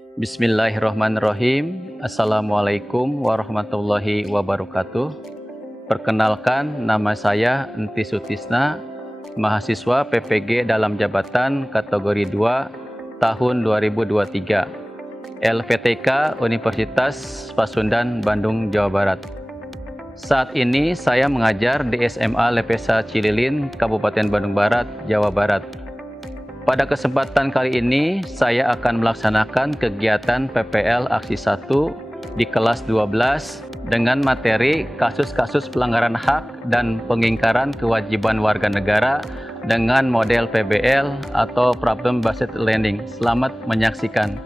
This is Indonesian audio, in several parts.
Bismillahirrahmanirrahim. Assalamualaikum warahmatullahi wabarakatuh. Perkenalkan, nama saya Enti Sutisna, mahasiswa PPG dalam jabatan kategori 2 tahun 2023, LPTK Universitas Pasundan, Bandung, Jawa Barat. Saat ini saya mengajar di SMA Lepesa Cililin, Kabupaten Bandung Barat, Jawa Barat. Pada kesempatan kali ini, saya akan melaksanakan kegiatan PPL Aksi 1 di kelas 12 dengan materi kasus-kasus pelanggaran hak dan pengingkaran kewajiban warga negara dengan model PBL atau Problem Based Learning. Selamat menyaksikan.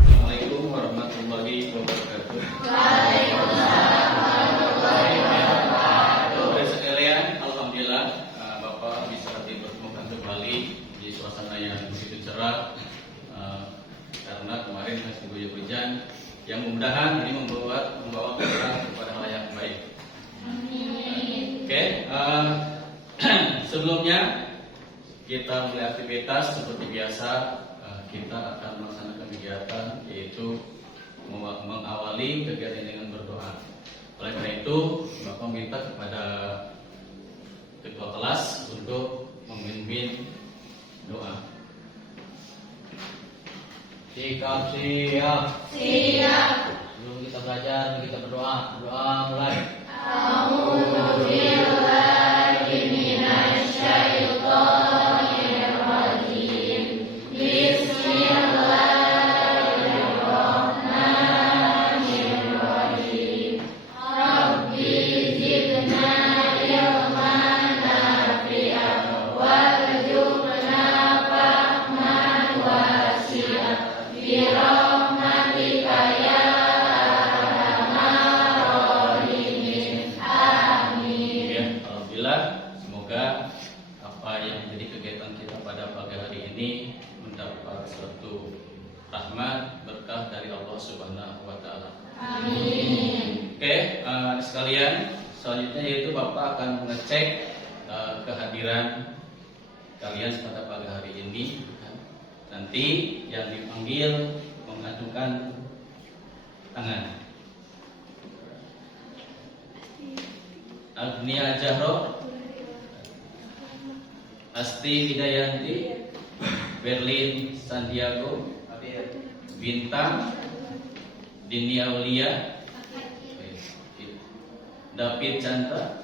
Assalamualaikum warahmatullahi wabarakatuh. Saudara sekalian, alhamdulillah Bapak bisa dipertemukan kembali di suasana yang begitu cerah karena kemarin masih diguyur hujan yang mudah-mudahan ini membawa kita kepada hal yang baik. Oke, sebelumnya kita mulai aktivitas seperti biasa. Kita akan melaksanakan kegiatan yaitu mengawali kegiatan dengan berdoa. Oleh karena itu, Bapak minta kepada ketua kelas untuk memimpin doa. Sikap siap. Siap. Sebelum kita belajar, kita berdoa. Doa mulai. A'udzubillahi minasyaitonirrajim. Bismillahirrahmanirrahim. Rabbi zidna ilman nafi'an warzuqna fahman wasi'an bi rahmatika ya arhamar rahimin. Amin. Ya, alhamdulillah. Semoga apa yang menjadi kegiatan kita pada pagi hari ini mendapat suatu rahmat berkah dari Allah Subhanahu wa taala. Amin. Oke, sekalian, selanjutnya yaitu Bapak akan mengecek kehadiran kalian pada pagi hari ini. Nanti yang dipanggil mengacungkan tangan. Agnia Jahro, Asti Hidayanti, Berlin Sandiago, Bintang Dini Aulia, David Chandra,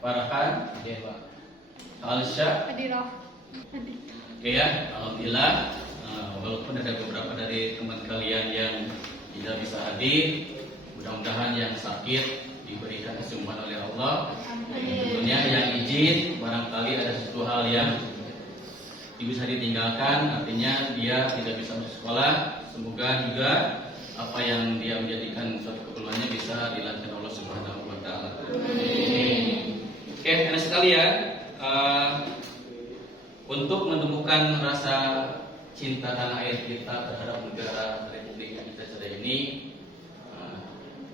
Farhan, Alsya. Oke ya, alhamdulillah. Walaupun ada beberapa dari teman kalian yang tidak bisa hadir, mudah-mudahan yang sakit diberikan kesembuhan oleh Allah. Tentunya yang izin, barangkali ada sesuatu hal yang bisa ditinggalkan, artinya dia tidak bisa masuk sekolah. Semoga juga apa yang dia menjadikan suatu keperluannya bisa dilancarkan Allah Subhanahu wa taala. Oke, anak sekalian, untuk menemukan rasa cinta tanah air kita terhadap negara Republik Indonesia ini,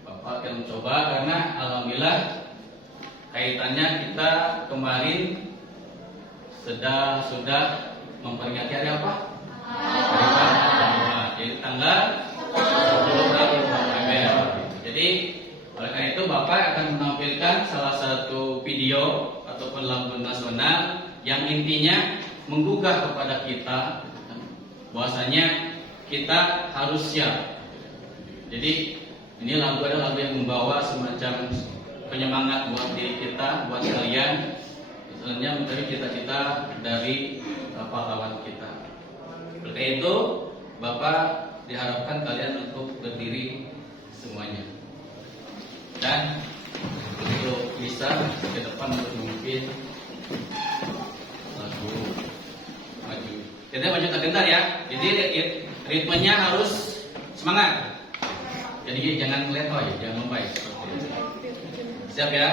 Bapak akan mencoba karena alhamdulillah kaitannya kita kemarin sudah memperingati hari apa? Hari Papua. Jadi tanggal 10 November. Jadi oleh karena itu Bapak salah satu video ataupun lagu nasional yang intinya menggugah kepada kita bahwasanya kita harus siap. Jadi ini lagu adalah lagu yang membawa semacam penyemangat buat diri kita, buat kalian, sebenarnya mencari cita-cita dari pahlawan kita. Oleh itu, Bapak diharapkan kalian untuk berdiri semuanya dan untuk bisa ke depan untuk memimpin lagu maju. Kita maju terdengar ya. Jadi ritmenya harus semangat. Jadi jangan letoy, jangan lembai seperti itu. Siap ya?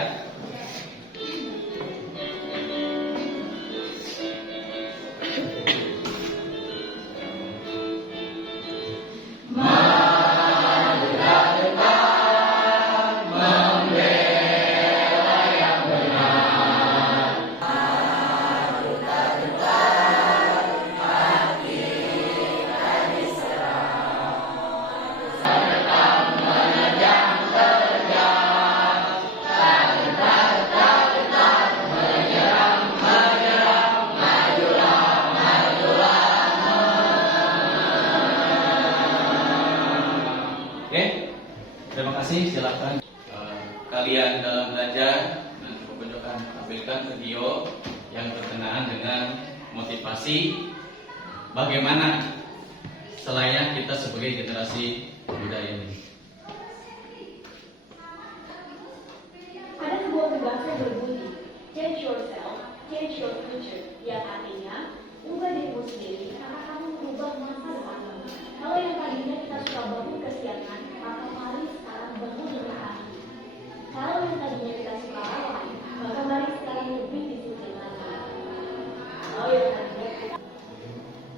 Terima kasih, silakan kalian dalam belajar dan pembentukan tampilkan video yang berkenaan dengan motivasi bagaimana selayaknya kita sebagai generasi muda ini. Ada sebuah peribahasa yang berbunyi, change yourself, change your future, yang artinya ubah dirimu sendiri karena kamu merubah masa depanmu. Kalau yang tadinya kita suka bangun kesiangan, maka mari sekarang bangun dengan hati. Kalau yang tadinya kita suka lalai, maka mari sekarang lebih disiplin lagi. Kalau yang tadinya kita...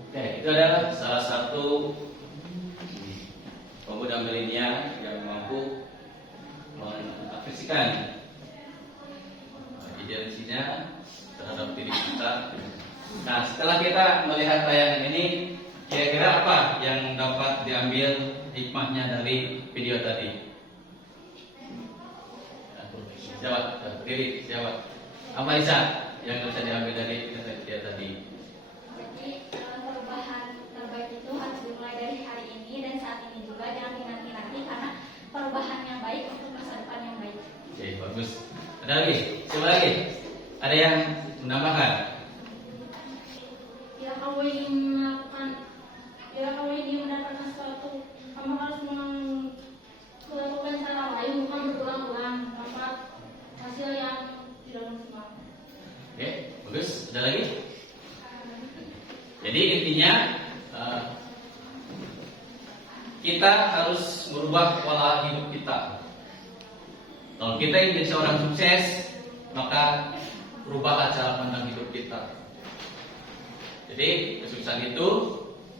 Oke, itu adalah salah satu pemuda milenial yang mampu mengapresiasikan idealisnya terhadap diri kita. Nah, setelah kita melihat tayangan ini, kira-kira apa yang dapat diambil hikmahnya dari video tadi? Jawab, diri, jawab. Apa Isa yang bisa diambil dari video tadi? Jadi perubahan terbaik itu harus dimulai dari hari ini dan saat ini juga, jangan dinanti-nanti karena perubahan yang baik untuk masa depan yang baik. Oke, bagus. Ada lagi? Coba lagi. Ada yang menambahkan? Bila kamu ingin mendapatkan sesuatu, kamu harus melakukan cara lain, bukan berulang-ulang, dapat hasil yang tidak maksimal. Oke, bagus. Ada lagi? Jadi intinya kita harus merubah pola hidup kita. Kalau kita ingin menjadi seorang sukses, maka rubahlah cara pandang hidup kita. Jadi kesuksesan itu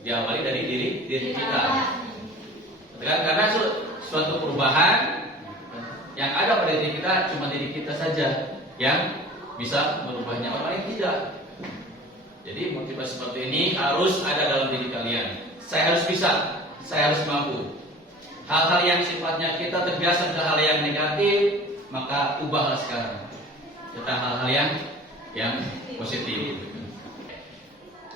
diawali dari diri kita. Karena suatu perubahan yang ada pada diri kita cuma diri kita saja yang bisa merubahnya, orang lain tidak. Jadi motivasi seperti ini harus ada dalam diri kalian. Saya harus bisa, saya harus mampu. Hal-hal yang sifatnya kita terbiasa dengan hal yang negatif, maka ubahlah sekarang tentang hal-hal yang positif.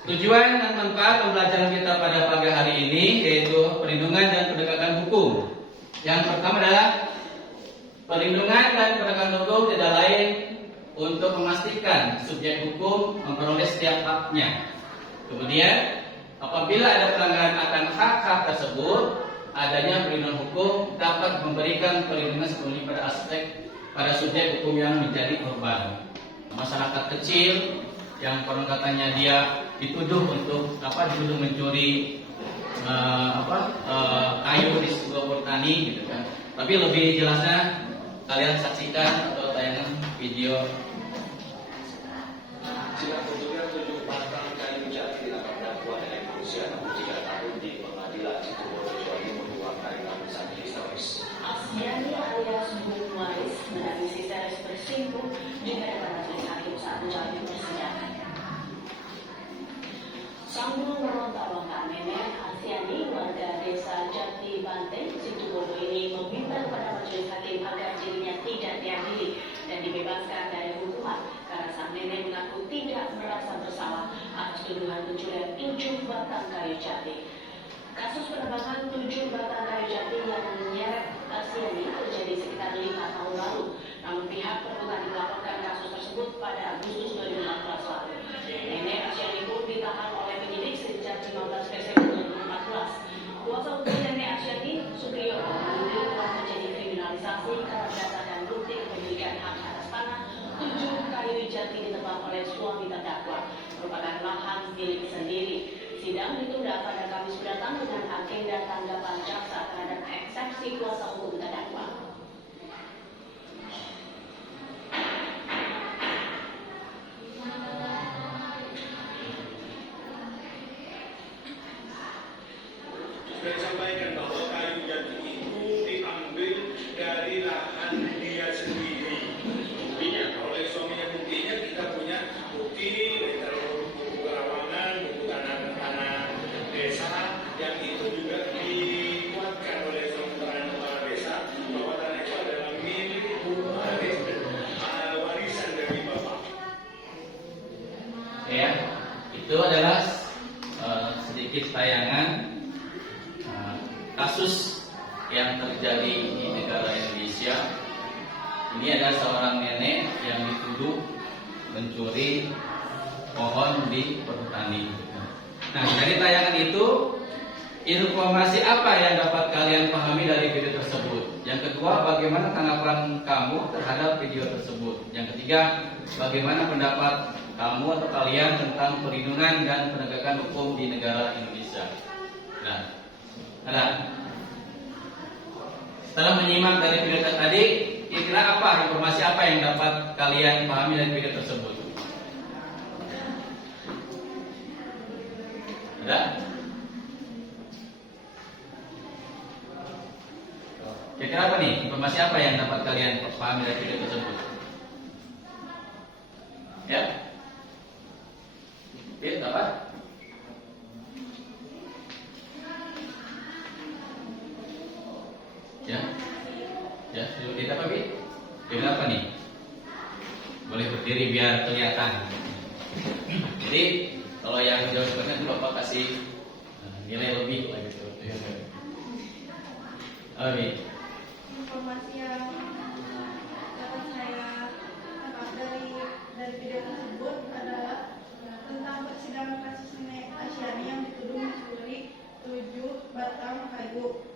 Tujuan dan manfaat pembelajaran kita pada pagi hari ini yaitu perlindungan dan penegakan hukum. Yang pertama adalah perlindungan dan penegakan hukum tidak lain untuk memastikan subjek hukum memperoleh setiap haknya. Kemudian apabila ada pelanggaran akan hak-hak tersebut, adanya perlindungan hukum dapat memberikan perlindungan sepenuhnya pada aspek pada subjek hukum yang menjadi korban. Masyarakat kecil yang konon katanya dia dituduh untuk dituduh mencuri kayu di sebuah petani gitu kan. Tapi lebih jelasnya kalian saksikan atau tayangan video. Jika petugas 7 pasang kayu jati dalam dakwaan dengan berusia 63 tahun di pengadilan Situbondo Jawa Timur 2 kali lapisan historis. Asmiani alias Bung Waris menangisi Seres bersimpuh di hadapan majelis hakim saat menjalani persidangan. Sambil meronta-ronta nenek Asmiani warga desa Jati Banteng Situbondo ini meminta kepada majelis hakim agar dirinya tidak diadili dan dibebaskan dari hukuman karena sang nenek mengaku tidak merasa bersalah atas tuduhan pencurian 7 batang kayu jati. Kasus penerbangan 7 batang kayu jati yang menyeret Asyani terjadi sekitar 5 tahun lalu. Namun pihak perhutani melaporkan kasus tersebut pada Agustus 2014 lalu. Nenek Asyani pun ditahan oleh penyidik sejak 15 Desember 2014. Kuasa hukum nenek Asyani, Supriyono, menilai telah terjadi kriminalisasi karena berdasarkan bukti kepemilikan hak atas tanah 7 kayu jati ditebang oleh suami terdakwa merupakan lahan milik sendiri. Sidang ditunda pada Kamis mendatang dengan agenda tanggapan jaksa terhadap eksepsi kuasa hukum terdakwa. Sudah disampaikan bahwa kayu jati itu diambil dari lahan dia sendiri. Buktinya, oleh suaminya buktinya kita punya bukti buku kerawanan, buku tanah desa yang itu juga dikuatkan oleh seorang kepala desa bahwa tanah itu adalah milik warisan dari bapak. Ya, itu adalah sedikit tayangan kasus yang terjadi di negara Indonesia. Ini ada seorang nenek yang dituduh mencuri pohon di perhutani. Nah, dari tayangan itu, informasi apa yang dapat kalian pahami dari video tersebut? Yang kedua, bagaimana tanggapan kamu terhadap video tersebut? Yang ketiga, bagaimana pendapat kamu atau kalian tentang perlindungan dan penegakan hukum di negara Indonesia? Nah, setelah menyimak dari video tadi, kira-kira apa informasi apa yang dapat kalian pahami dari video tersebut? Ada? Kira-kira apa nih? Informasi apa yang dapat kalian pahami dari video tersebut? Ya? Apa? Ya, kita apa, Bi? Kita apa nih? Boleh berdiri biar kelihatan. Jadi, kalau yang jauh sebenarnya itu Bapak kasih nilai lebih lah gitu. Bi. Informasi yang dapat saya tangkap dari video tersebut adalah tentang persidangan kasus nenek Asyani yang dituduh mencuri 7 batang kayu.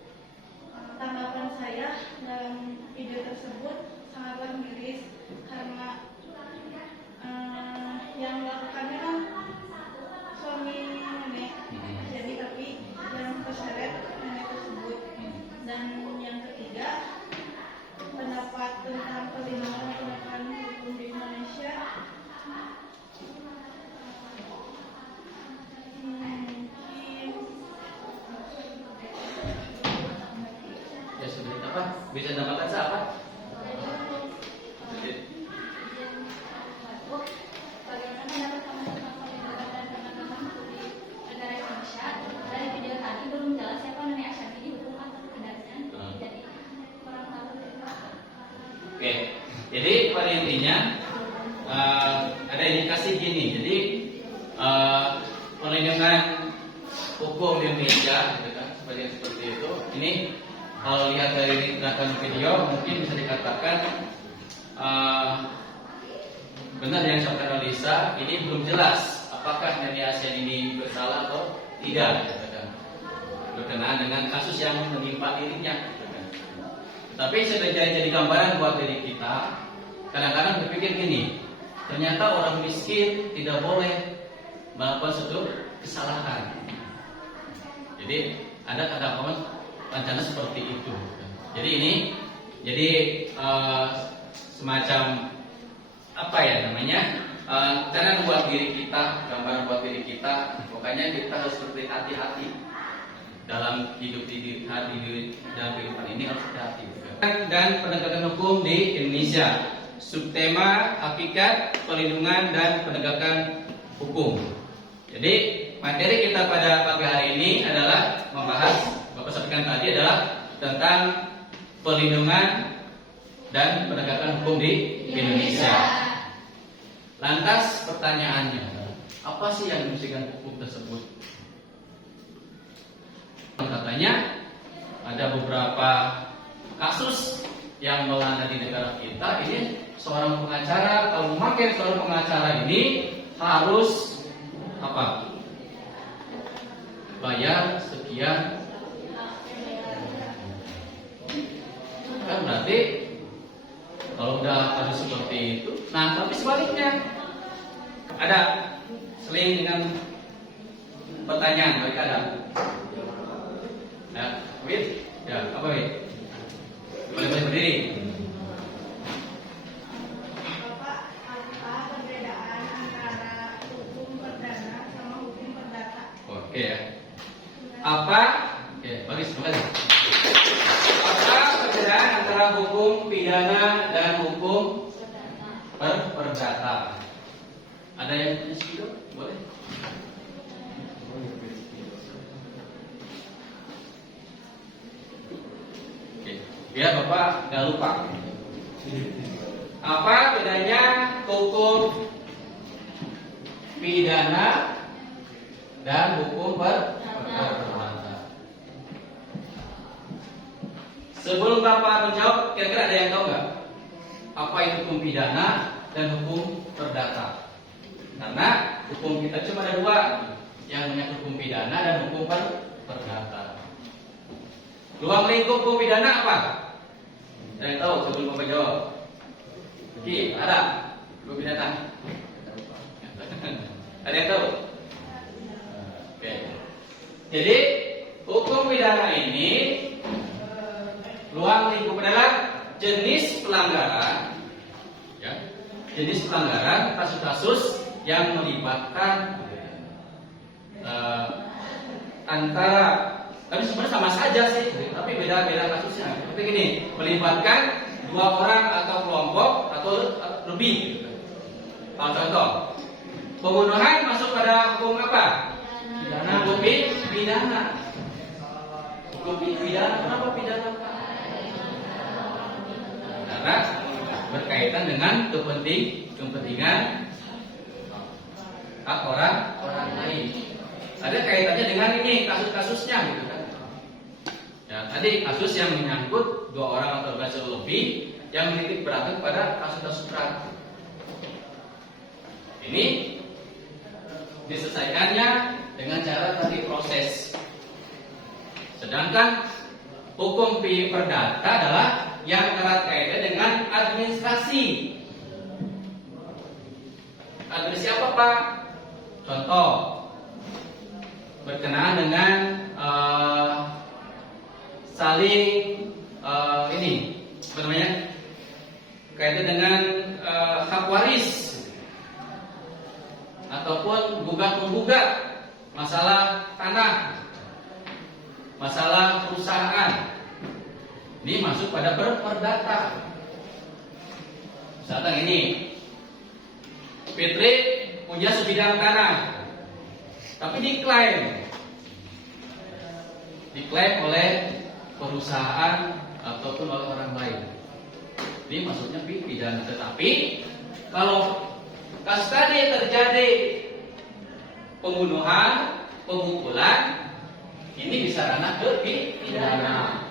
Tanggapan saya dalam video tersebut sangatlah miris karena yang melakukannya kan suami nenek Asyani, tapi yang terseret nenek tersebut. Dan yang ketiga, pendapat tentang perlindungan dan penegakan hukum di Indonesia. Ya, sudah apa? Bisa namakan siapa? Bagaimana pendapat kamu tentang perlindungan dan penegakan hukum di negara Indonesia? Dari video tadi belum jelas siapa nenek Asyani dihukum atau tidaknya. Jadi kurang tahu. Oke, jadi pada intinya ada indikasi gini. Jadi perlindungan hukum di Indonesia, gitu kan, seperti itu. Ini kalau lihat dari gerakan video, mungkin bisa dikatakan benar yang disampaikan Lisa. Ini belum jelas apakah nenek Asyani ini bersalah atau tidak, gitu kan, berkenaan dengan kasus yang menimpa dirinya. Tapi sudah jadi gambaran buat diri kita. Kadang-kadang berpikir gini, ternyata orang miskin tidak boleh melakukan suatu kesalahan. Jadi ada kadang-kadang rencana seperti itu. Jadi ini semacam apa ya namanya? Cara buat diri kita, gambaran buat diri kita. Pokoknya kita harus berhati-hati dalam hidup dalam kehidupan ini, harus hati-hati. Dan penegakan hukum di Indonesia. Subtema hakikat perlindungan dan penegakan hukum. Jadi materi kita pada pagi hari ini adalah membahas, Bapak sampaikan tadi, adalah tentang perlindungan dan penegakan hukum di Indonesia. Lantas pertanyaannya, apa sih yang dimaksudkan hukum tersebut? Katanya ada beberapa kasus yang melanda di negara kita. Ini seorang pengacara, kalau memakai seorang pengacara ini harus apa? Bayar sekian. Kan berarti kalau udah kasus seperti itu, nah tapi sebaliknya ada seling dengan pertanyaan balik ada. Ya, Wid, ya apa Wid? Boleh berdiri. Bapak, apa perbedaan antara hukum perdana sama hukum perdata? Oke ya. Apa? Oke, bagus. Apa perbedaan antara hukum pidana dan hukum perdata? Ada yang punya video? Boleh? Oke, biar Bapak nggak lupa. Apa bedanya hukum pidana dan hukum perdata? Sebelum Bapak menjawab, kira-kira ada yang tahu nggak apa itu hukum pidana dan hukum perdata? Karena hukum kita cuma ada dua, yang namanya hukum pidana dan hukum perdata. Ruang lingkup hukum pidana apa? Ada yang tahu sebelum Bapak jawab? Oke, ada hukum pidana. Ada yang tahu? Oke. Jadi hukum pidana ini ruang lingkup adalah jenis pelanggaran, ya, jenis pelanggaran kasus-kasus yang melibatkan antara, tapi sebenarnya sama saja sih, tapi beda-beda kasusnya. Seperti gini, melibatkan dua orang atau kelompok atau lebih. Contoh, pembunuhan masuk pada hukum apa? Pidana. Hukum pidana. Hukum pidana. Kenapa pidana? Karena berkaitan dengan kepentingan hak orang lain. Ada kaitannya dengan ini kasus-kasusnya gitu kan. Ya, tadi kasus yang menyangkut dua orang atau lebih yang menitik beratkan pada kasus-kasus berat. Ini diselesaikannya dengan cara tadi proses. Sedangkan hukum perdata adalah yang erat kaitan dengan administrasi. Administrasi apa Pak? Contoh, berkenaan dengan saling ini apa namanya, kaitan dengan hak waris ataupun gugat-menggugat masalah tanah, masalah perusahaan. Ini masuk pada perdata. Misalkan ini, Fitri punya sebidang tanah, tapi diklaim oleh perusahaan ataupun oleh orang lain. Ini maksudnya pidana. Tetapi kalau kasus tadi terjadi pembunuhan, pemukulan, ini bisa ranah pidana.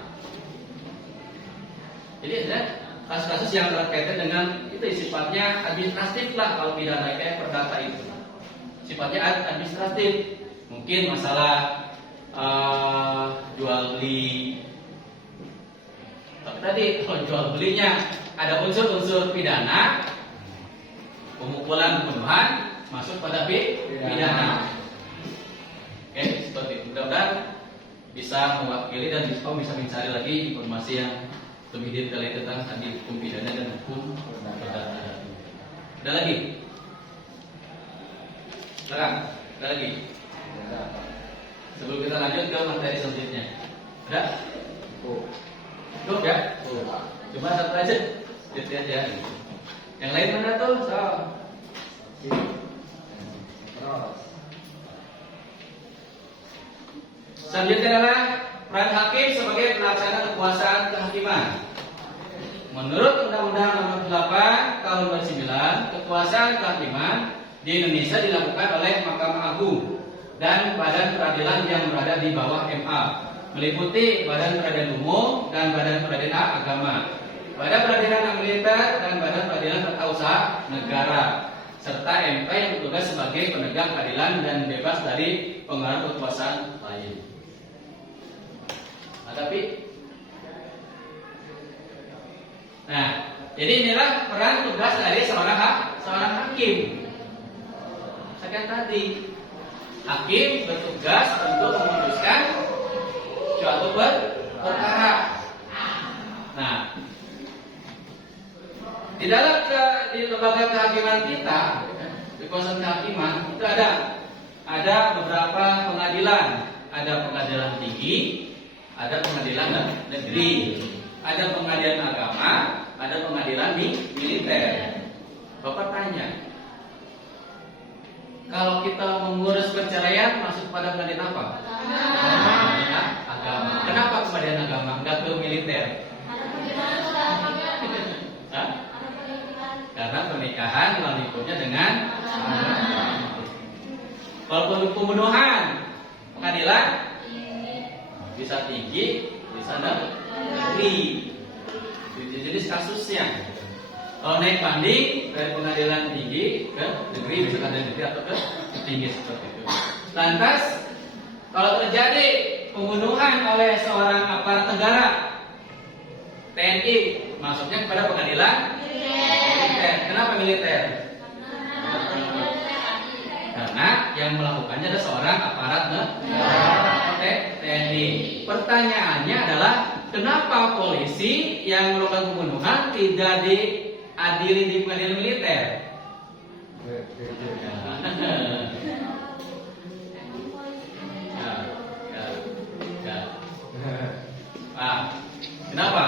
Jadi ada kasus-kasus yang berkaitan dengan itu sifatnya administratif lah. Kalau pidana kayak perdata itu sifatnya administratif. Mungkin masalah jual beli. Tapi tadi kalau jual belinya ada unsur-unsur pidana, pemukulan, pembunuhan masuk pada pidana. Oke, seperti itu. Mudah-mudahan bisa mewakili dan bisa mencari lagi informasi yang lebih detail tentang tadi hukum pidana dan hukum perdata. Ada lagi? Sekarang, ada lagi? Sebelum kita lanjut ke materi selanjutnya, ada? Cukup ya? Cuma satu aja, lihat aja. Yang lain mana tuh? Selanjutnya adalah peran hakim sebagai pelaksana kekuasaan kehakiman. Menurut Undang-Undang Nomor 8 Tahun 2009, kekuasaan kehakiman di Indonesia dilakukan oleh Mahkamah Agung dan badan peradilan yang berada di bawah MA, meliputi Badan Peradilan Umum dan Badan Peradilan Agama, Badan Peradilan Militer dan Badan Peradilan Tata Usaha Negara, serta MK yang bertugas sebagai penegak keadilan dan bebas dari pengaruh kekuasaan lain. Nah, jadi inilah peran tugas dari seorang hakim. Sekian tadi, hakim bertugas untuk memutuskan suatu perkara. Nah, di dalam di lembaga kehakiman kita, di kekuasaan kehakiman itu ada beberapa pengadilan, ada pengadilan tinggi, ada pengadilan negeri, ada pengadilan agama, ada pengadilan militer. Bapak tanya, kalau kita mengurus perceraian masuk pada pengadilan apa? Pengadilan agama. Kenapa pengadilan agama? Enggak ke militer? Hah? Karena pernikahan melalikunya dengan kalau pembunuhan pengadilan bisa tinggi, bisa negeri. Jadi kasusnya. Kalau naik banding dari pengadilan tinggi ke negeri, bisa ke negeri atau ke tinggi seperti itu. Lantas, kalau terjadi pembunuhan oleh seorang aparat negara, TNI, masuknya kepada pengadilan militer. Kenapa militer? Karena yang melakukannya adalah seorang aparat negara, TNI. Pertanyaannya adalah, kenapa polisi yang melakukan pembunuhan tidak diadili di pengadilan militer? Kenapa?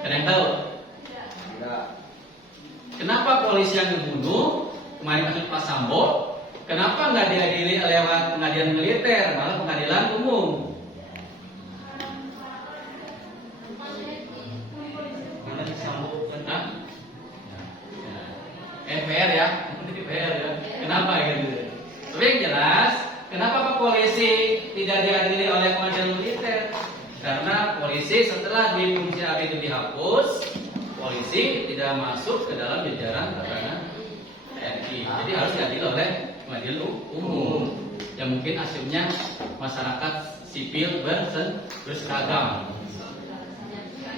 Ada yang tahu? Kenapa polisi yang membunuh kemarin kasus Pak Sambo, kenapa nggak diadili lewat pengadilan militer, malah pengadilan umum? PR ya, PR ya. Kenapa gitu? Tapi yang jelas, kenapa Pak polisi tidak diadili oleh pengadilan militer? Karena polisi setelah di fungsi AB itu dihapus, polisi tidak masuk ke dalam jajaran tatanan TNI. Jadi harus diadili oleh pengadilan umum. Yang mungkin asumnya masyarakat sipil berseragam.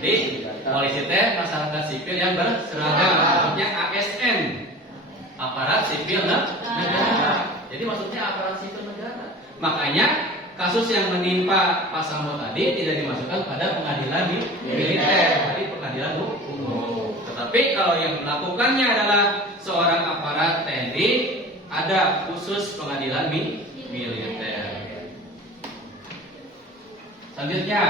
Jadi polisi teh masyarakat sipil yang berseragam, maksudnya ASN, aparat sipil negara. Jadi maksudnya aparat sipil negara. Makanya kasus yang menimpa Pak Sambo tadi tidak dimasukkan pada pengadilan militer, tapi pengadilan umum. Tetapi kalau yang melakukannya adalah seorang aparat TNI, ada khusus pengadilan militer. Selanjutnya,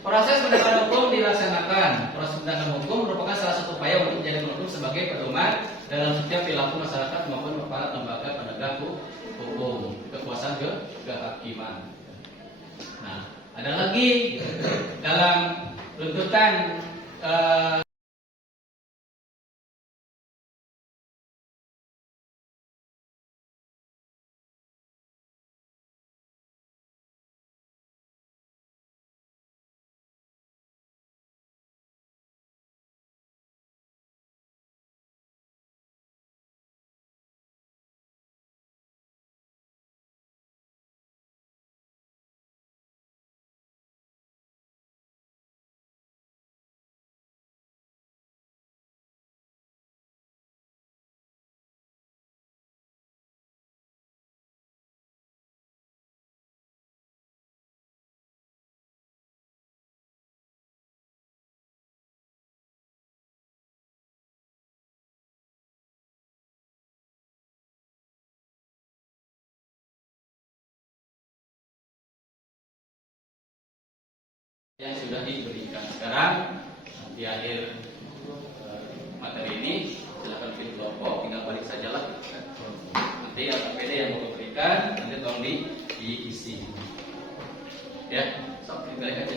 proses penegakan hukum dilaksanakan. Proses penegakan hukum merupakan salah satu upaya untuk menjadikan hukum sebagai pedoman dalam setiap perilaku masyarakat maupun aparat lembaga penegak hukum, kekuasaan kehakiman. Nah, ada lagi dalam tuntutan yang sudah diberikan. Sekarang di akhir materi ini silakan pilih kelompok, tinggal balik sajalah. Nanti APD yang mau berikan nanti tolong diisi. Ya, sampai balik aja.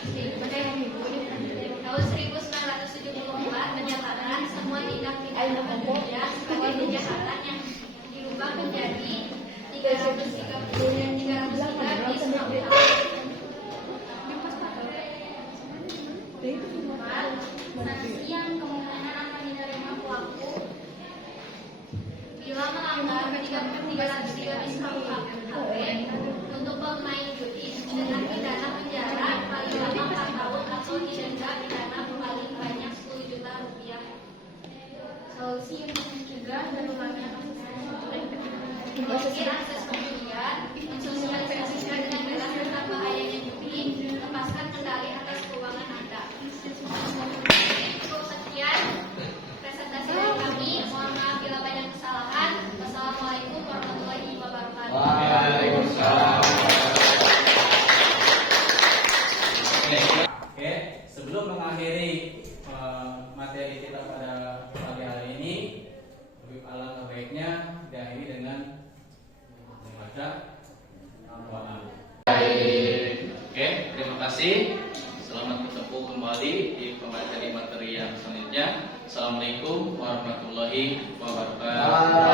Tahun 1974 menyatakan semua tindak pidana pekerja sebagai kejahatan yang dirubah menjadi 330 dan 303 di semua sanksi yang kemungkinan akan diterima pelaku bila melanggar 303 bis KUHP untuk bermain judi dengan pidana penjara paling lama 4 tahun atau didenda pidana paling banyak 10 juta rupiah. Solusi untuk mencegah dan berulangnya kasus tersebut, memblokir akses pembelian, mensosialisasikan dengan jelas tentang bahayanya judi, lepaskan kendali atas keuangan Anda. Cukup sekian presentasi dari kami. Mohon maaf bila banyak kesalahan. Wassalamualaikum warahmatullahi wabarakatuh. Waalaikumsalam. Oke, sebelum mengakhiri materi kita pada pagi hari ini, lebih alangkah baiknya diakhiri dengan membaca doa. Oke, terima kasih. Selamat bertemu kembali di materi-materi yang selanjutnya. Assalamualaikum warahmatullahi wabarakatuh.